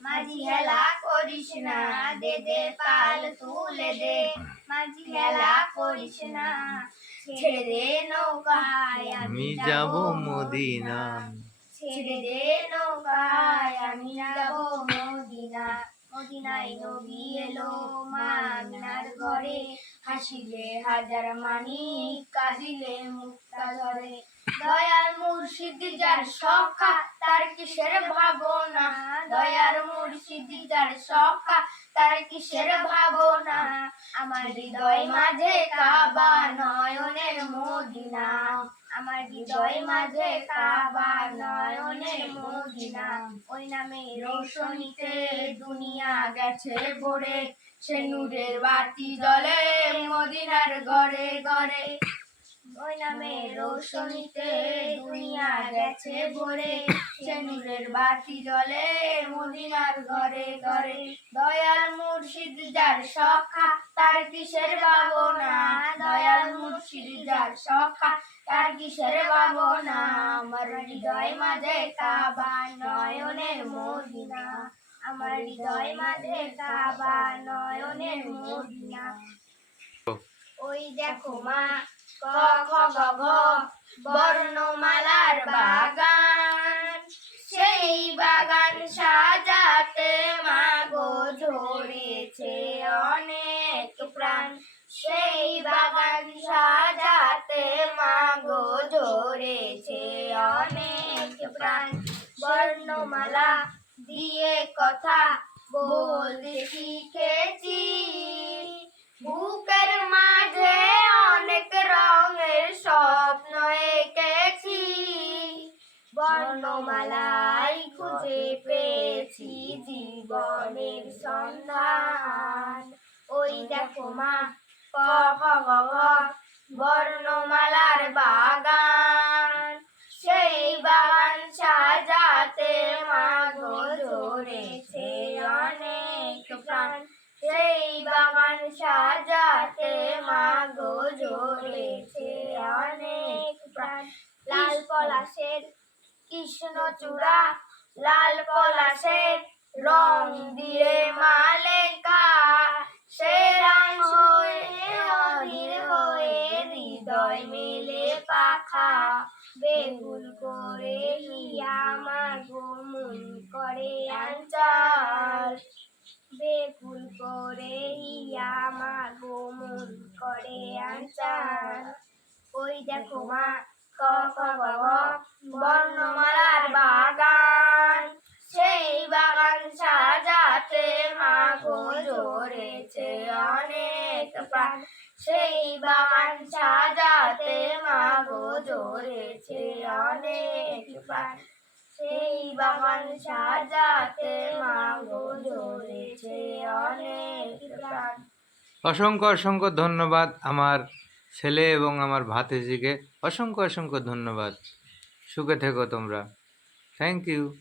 মাঝি হেলা করিস না দে দে পাল তুলে দে। মাঝি হেলা করিস না ছেড়ে দে নৌকায় আমি যাব মদিনা। ছেড়ে দে নৌকায় আমি যাব মদিনা। মদিনায় নবী এলো মা ঘরে। হাসিলে হাজার মানি কাঁদিলে মুক্তা ধরে দয়ার মুর্শিদ যার সখা তার কিসের ভাবনা? দয়ার মুর্শিদ যার সখা, তার কিসের ভাবনা? আমার হৃদয় মাঝে কাবা নয়নের মদিনা। আমার হৃদয় মাঝে কাবা নয়নের মদিনা। ওই নামে রোশনীতে দুনিয়া গেছে ভরে। সে নূরের বাতি জলে মদিনার ঘরে ঘরে। ওই নামে রোশনীতে দুনিয়া গেছে ভরে। সে নূরের বাতি জ্বলে মদিনার ঘরে ঘরে। দয়াল মুর্শিদ যার সখা তার কিসের ভাবনা? দয়াল মুর্শিদ যার সখা তার কিসের ভাবনা? আমার হৃদয় মাঝে কাবা নয়নের মদিনা। আমার হৃদয় মাঝে কাবা নয়নের মদিনা। ওই দেখো মা ক, খ, ঘ বর্ণমালার বাগান। সেই বাগান সাজাতে মা গো ঝরেছে অনেক প্রাণ। সেই বাগান সাজাতে মা গো ঝরেছে অনেক প্রাণ। বর্ণমালা দিয়ে কথা বলতে শিখেছি। বুকের মাঝে বর্ণমালাই খুঁজে পেয়েছি জীবনের সন্ধান। ওই দেখো মা, ক বর্ণমালার বাগান। সেই বাগান সাজাতে মা গো ধরেছে অনেক প্রাণ। সেই বাগান সাজাতে মা গো ধরেছে কৃষ্ণ চূড়া, লাল পলাশের রং দিয়ে মালেকা সে রং হয়ে, অধীর হয়ে হৃদয় মেলে পাখা। বেগুল করে হিয়া মাগো করে আঞ্চাল। বেগুল করে হিয়া মাগো করে আঞ্চাল। ওই দেখো মা, ক, খ, গ ঘ গো ধরেছে অনেক প্রাণ। সেই বাগান সাজাতে মা গো ধরেছে অনেক প্রাণ। সেই বাগান সাজাতে মা গো ধরেছে অনেক প্রাণ। অসংখ্য অসংখ্য ধন্যবাদ আমার ছেলে এবং আমার ভাতিজিকে। অসংখ্য অসংখ্য ধন্যবাদ। সুখে থেকো তোমরা। Thank you